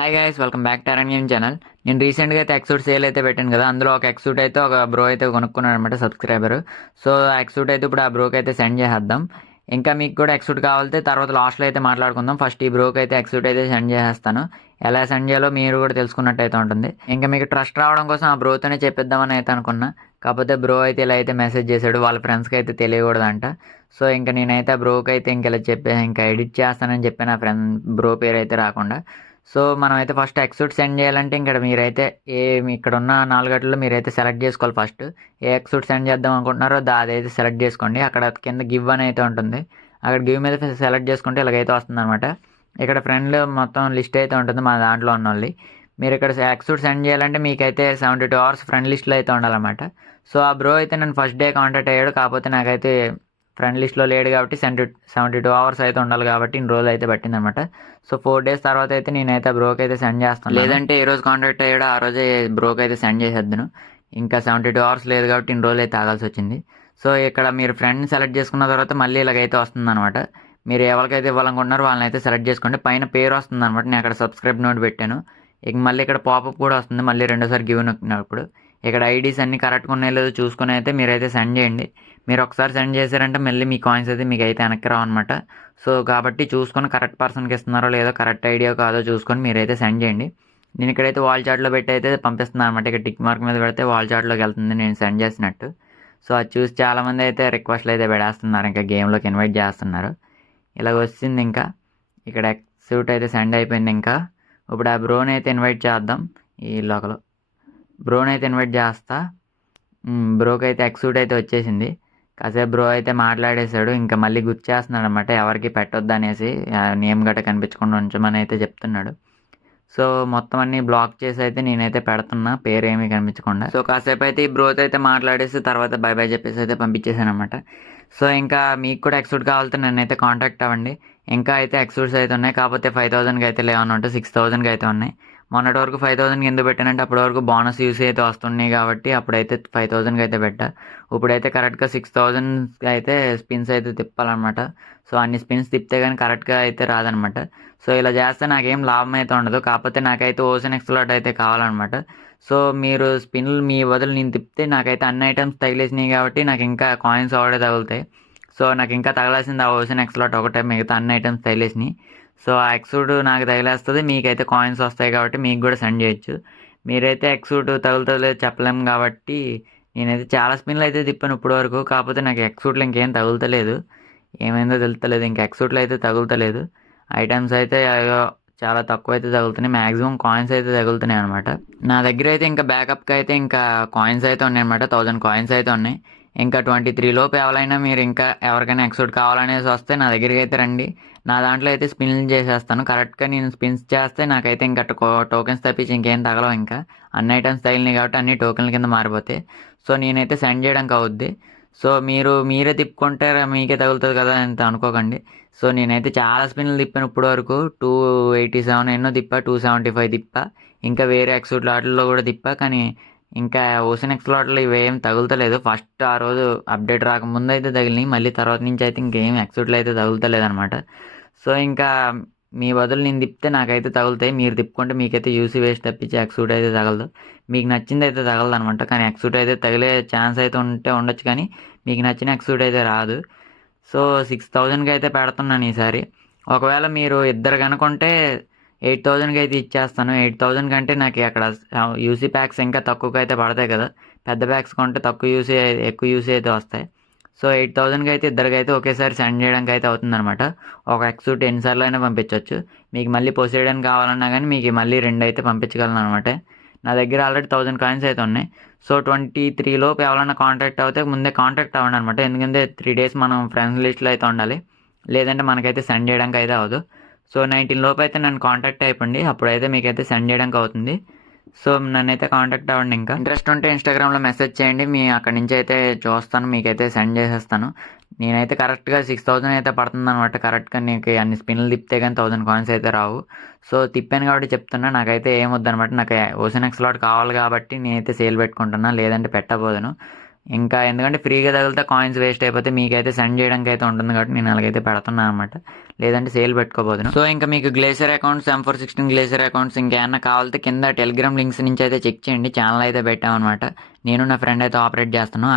Hi guys, welcome back to అరణ్యం channel. నేను రీసెంట్గా అయితే ఎక్సూట్ సేల్ అయితే పెట్టాను కదా. అందులో ఒక ఎక్సూట్ అయితే ఒక బ్రో అయితే కొనుక్కున్నాడు అనమాట, సబ్స్క్రైబర్. సో ఆ ఎక్సూట్ అయితే ఇప్పుడు ఆ బ్రోకి అయితే సెండ్ చేసేద్దాం. ఇంకా మీకు కూడా ఎక్సూట్ కావాలితే తర్వాత లాస్ట్లో అయితే మాట్లాడుకుందాం. ఫస్ట్ ఈ బ్రోకి అయితే ఎక్సూట్ అయితే సెండ్ చేసేస్తాను. ఎలా సెండ్ చేయాలో మీరు కూడా తెలుసుకున్నట్టు అయితే ఉంటుంది. ఇంకా మీకు ట్రస్ట్ రావడం కోసం ఆ బ్రోతోనే చెప్పిద్దామని అయితే అనుకున్నా. కాకపోతే బ్రో అయితే ఇలా అయితే మెసేజ్ చేశాడు, వాళ్ళ ఫ్రెండ్స్కి అయితే తెలియకూడదంట. సో ఇంకా నేనైతే ఆ బ్రోకి అయితే ఇంక ఇలా చెప్పాను, ఇంకా ఎడిట్ చేస్తానని చెప్పాను ఆ ఫ్రెండ్ బ్రో పేరు అయితే రాకుండా. సో మనమైతే ఫస్ట్ ఎక్సూట్ సెండ్ చేయాలంటే ఇక్కడ మీరైతే ఇక్కడ ఉన్న 4 గంటల్లో మీరైతే సెలెక్ట్ చేసుకోవాలి. ఫస్ట్ ఏ ఎక్సూట్ సెండ్ చేద్దాం అనుకుంటున్నారో అదైతే సెలెక్ట్ చేసుకోండి. అక్కడ కింద గివ్ అని అయితే ఉంటుంది, అక్కడ గివ్ మీద సెలెక్ట్ చేసుకుంటే ఇలాగైతే వస్తుంది అనమాట. ఇక్కడ ఫ్రెండ్ మొత్తం లిస్ట్ అయితే ఉంటుంది మా దాంట్లో ఉన్న వాళ్ళది. మీరు ఇక్కడ ఎక్సూట్ సెండ్ చేయాలంటే మీకైతే 72 అవర్స్ ఫ్రెండ్ లిస్ట్లో అయితే ఉండాలన్నమాట. సో ఆ బ్రో అయితే నేను ఫస్ట్ డే కాంటాక్ట్ అయ్యాడు, కాకపోతే నాకైతే ఫ్రెండ్ లిస్ట్లో లేడు కాబట్టి 72 అవర్స్ అయితే ఉండాలి కాబట్టి ఇన్ని రోజులు అయితే పట్టిందనమాట. సో 4 డేస్ తర్వాత అయితే నేనైతే బ్రోకి అయితే సెండ్ చేస్తాను. లేదంటే ఏ రోజు కాంటాక్ట్ అయ్యాడో ఆ రోజే బ్రోకి అయితే సెండ్ చేసేద్దాను. ఇంకా 72 అవర్స్ లేదు కాబట్టి ఇన్ని రోజులు అయితే ఆగాల్సి వచ్చింది. సో ఇక్కడ మీరు ఫ్రెండ్ సెలెక్ట్ చేసుకున్న తర్వాత మళ్ళీ ఇలాగైతే వస్తుంది అనమాట. మీరు ఎవరికైతే ఇవ్వాలనుకుంటున్నారో వాళ్ళని అయితే సెలెక్ట్ చేసుకోండి. పైన పేరు వస్తుంది అనమాట, నేను అక్కడ సబ్స్క్రైబ్ నోట్ పెట్టాను. ఇక మళ్ళీ ఇక్కడ పాపప్ కూడా వస్తుంది మళ్ళీ రెండోసారి గివ్ నొక్కినప్పుడు. ఇక్కడ ఐడీస్ అన్ని కరెక్ట్గా ఉన్నాయో లేదో చూసుకుని అయితే మీరైతే సెండ్ చేయండి. మీరు ఒకసారి సెండ్ చేశారంటే మళ్ళీ మీ కాయిన్స్ అయితే మీకు అయితే వెనక్కి రావన్నమాట. సో కాబట్టి చూసుకొని కరెక్ట్ పర్సన్కి ఇస్తున్నారో లేదో, కరెక్ట్ ఐడియా కాదో చూసుకొని మీరైతే సెండ్ చేయండి. నేను ఇక్కడైతే వాల్ చాట్లో పెట్టి అయితే పంపిస్తున్నాను అనమాట. ఇక్కడ టిక్ మార్క్ మీద పెడితే వాల్ చాట్లోకి వెళ్తుంది నేను సెండ్ చేసినట్టు. సో అది చూసి చాలామంది అయితే రిక్వెస్ట్లు అయితే పెడేస్తున్నారు, ఇంకా గేమ్లోకి ఇన్వైట్ చేస్తున్నారు. ఇలాగ వచ్చింది. ఇంకా ఇక్కడ ఎక్సూట్ అయితే సెండ్ అయిపోయింది. ఇంకా ఇప్పుడు ఆ బ్రోని అయితే ఇన్వైట్ చేద్దాం. ఈ లోకల్ బ్రోని అయితే ఇన్వైట్ చేస్తా. బ్రోకి అయితే ఎక్సూట్ అయితే వచ్చేసింది. కాసేపు బ్రో అయితే మాట్లాడేశాడు, ఇంకా మళ్ళీ గుర్తు చేస్తున్నాడు అనమాట ఎవరికి పెట్టొద్దు అనేసి, నేమ్ గట్ట కనిపించకుండా ఉంచమని అయితే చెప్తున్నాడు. సో మొత్తం అన్ని బ్లాక్ చేసి అయితే నేనైతే పెడుతున్నా, పేరు ఏమీ కనిపించకుండా. సో కాసేపు అయితే ఈ బ్రోతో అయితే మాట్లాడేసి తర్వాత బై బై చెప్పేసి అయితే పంపించేసాను అనమాట. సో ఇంకా మీకు కూడా ఎక్సూట్ కావాలంటే నన్నైతే కాంటాక్ట్ అవ్వండి. ఇంకా అయితే ఎక్సూట్స్ అయితే ఉన్నాయి, కాకపోతే 5000కి అయితే లేవన్నట్టు 6000కి అయితే ఉన్నాయి. మొన్నటి వరకు 5000కి ఎందుకు పెట్టానంటే అప్పటి వరకు బోనస్ యూస్ అయితే వస్తున్నాయి కాబట్టి అప్పుడైతే 5000కి అయితే పెట్టా. ఇప్పుడైతే కరెక్ట్గా 6000 అయితే స్పిన్స్ అయితే తిప్పాలన్నమాట. సో అన్ని స్పిన్స్ తిప్పితే కానీ కరెక్ట్గా అయితే రాదనమాట. సో ఇలా చేస్తే నాకేం లాభం అయితే ఉండదు, కాకపోతే నాకైతే ఓషన్ ఎక్స్లాట్ అయితే కావాలన్నమాట. సో మీరు స్పిన్లు మీ బదులు నేను తిప్పితే నాకైతే అన్ని ఐటమ్స్ తగిలేసినాయి కాబట్టి నాకు ఇంకా కాయిన్స్ ఒకటే తగులుతాయి. సో నాకు ఇంకా తగలాల్సింది ఆ ఓషన్ ఎక్స్లాట్ ఒకటే, మిగతా అన్ని ఐటమ్స్ తగిలేసినాయి. సో ఆ ఎక్సూట్ నాకు తగిలేస్తుంది, మీకైతే కాయిన్స్ వస్తాయి కాబట్టి మీకు కూడా సెండ్ చేయొచ్చు. మీరైతే ఎక్సూట్ తగులుతలేదు చెప్పలేము కాబట్టి నేనైతే చాలా స్పిన్లు అయితే తిప్పాను ఇప్పటి వరకు, కాకపోతే నాకు ఎక్సూట్లు ఇంకేం తగులుతలేదు. ఏమైందో తెలుస్తలేదు, ఇంకా ఎక్సూట్లు అయితే తగులుతలేదు. ఐటమ్స్ అయితే చాలా తక్కువ అయితే తగులుతున్నాయి, మ్యాక్సిమం కాయిన్స్ అయితే తగులుతున్నాయి అనమాట. నా దగ్గర అయితే ఇంకా బ్యాకప్కి అయితే ఇంకా కాయిన్స్ అయితే ఉన్నాయి అనమాట, 1000 కాయిన్స్ అయితే ఉన్నాయి. ఇంకా 23 లోపు ఎవరైనా మీరు ఇంకా ఎవరికైనా ఎక్సూట్ కావాలనేసి వస్తే నా దగ్గరికి అయితే రండి. నా దాంట్లో అయితే స్పిన్ చేసేస్తాను. కరెక్ట్గా నేను స్పిన్స్ చేస్తే నాకైతే ఇంకా టోకెన్స్ తప్పించి ఇంకేం తగలవు. ఇంకా అన్ని ఐటమ్స్ తగిలినాయి కాబట్టి అన్ని టోకెన్ల కింద మారిపోతాయి. సో నేనైతే సెండ్ చేయడానికి అవుద్ది. సో మీరే తిప్పుకుంటే మీకే తగులుతుంది కదా ಅಂತ అనుకోకండి. సో నేనైతే చాలా స్పిన్లు తిప్పాను ఇప్పుడు వరకు, 287 ఎన్నో తిప్పా, 275 తిప్పా, ఇంకా వేరే ఎక్సూట్ వాటిల్లో కూడా తిప్పా. కానీ ఇంకా ఓషన్ ఎక్స్లాట్లో ఇవేం తగులుతలేదు. ఫస్ట్ ఆ రోజు అప్డేట్ రాకముందు అయితే తగిలినాయి, మళ్ళీ తర్వాత నుంచి అయితే ఇంకేం ఎక్సూట్లు అయితే తగులుతలేదు అనమాట. సో ఇంకా మీ బదులు నేను తిప్పితే నాకైతే తగులుతాయి, మీరు తిప్పుకుంటే మీకైతే యూసీ వేస్ట్ తప్పించి ఎక్సూట్ అయితే తగలదు. మీకు నచ్చింది అయితే తగలదు అనమాట. కానీ ఎక్సూట్ అయితే తగిలే ఛాన్స్ అయితే ఉండొచ్చు, కానీ మీకు నచ్చిన ఎక్సూట్ అయితే రాదు. సో 6000కి అయితే పెడుతున్నాను ఈసారి. ఒకవేళ మీరు ఇద్దరు కనుకుంటే 8000కి అయితే ఇచ్చేస్తాను. 8000 కంటే నాకు అక్కడ యూసీ ప్యాక్స్ ఇంకా తక్కువకి అయితే పడతాయి కదా, పెద్ద ప్యాక్స్ కొంటే ఎక్కువ యూసీ అయితే వస్తాయి. సో 8000కి అయితే ఇద్దరికైతే ఒకేసారి సెండ్ చేయడానికి అయితే అవుతుందన్నమాట. ఒక ఎక్సూట్ ఎన్నిసార్లు అయినా పంపించవచ్చు. మీకు మళ్ళీ పోసేయడానికి కావాలన్నా కానీ మీకు మళ్ళీ 2 అయితే పంపించగలను అనమాట. నా దగ్గర ఆల్రెడీ 1000 కాయిన్స్ అయితే ఉన్నాయి. సో 23 లోపు ఎవరైనా కాంటాక్ట్ అవుతే ముందే కాంటాక్ట్ అవ్వండి అనమాట, ఎందుకంటే 3 డేస్ మనం ఫ్రెండ్స్ లిస్ట్లో అయితే ఉండాలి, లేదంటే మనకైతే సెండ్ చేయడానికి అయితే అవ్వదు. సో 19 లోపు అయితే నన్ను కాంటాక్ట్ అయిపోండి, అప్పుడైతే మీకైతే సెండ్ చేయడానికి అవుతుంది. సో నన్నైతే కాంటాక్ట్ అవ్వండి. ఇంకా ఇంట్రెస్ట్ ఉంటే ఇన్స్టాగ్రామ్లో మెసేజ్ చేయండి, మీ అక్కడి నుంచి అయితే చూస్తాను, మీకైతే సెండ్ చేసేస్తాను. నేనైతే కరెక్ట్గా 6000 అయితే పడుతుంది అనమాట. కరెక్ట్గా నీకు అన్ని స్పిన్లు తిప్పితే కానీ 1000 కాయిన్స్ అయితే రావు. సో తిప్పాను కాబట్టి చెప్తున్నా, నాకైతే ఏమొద్దనమాట. నాకు ఓషన్ ఎక్స్లాట్ కావాలి కాబట్టి నేనైతే సేల్ పెట్టుకుంటున్నా, లేదంటే పెట్టబోదును. ఇంకా ఎందుకంటే ఫ్రీగా తగిలితే కాయిన్స్ వేస్ట్ అయిపోతే మీకైతే సెండ్ చేయడానికి అయితే ఉంటుంది కాబట్టి నేను అలాగైతే పెడుతున్నాను అనమాట. లేదంటే సేల్ పెట్టుకోబోదును. సో ఇంకా మీకు glacier accounts, M416 glacier accounts ఇంకేమన్నా కావాలంటే కింద టెలిగ్రామ్ లింక్స్ నుంచి అయితే చెక్ చేయండి. ఛానల్ అయితే పెట్టామన్నమాట. నేను నా ఫ్రెండ్ అయితే ఆపరేట్ చేస్తున్నాను.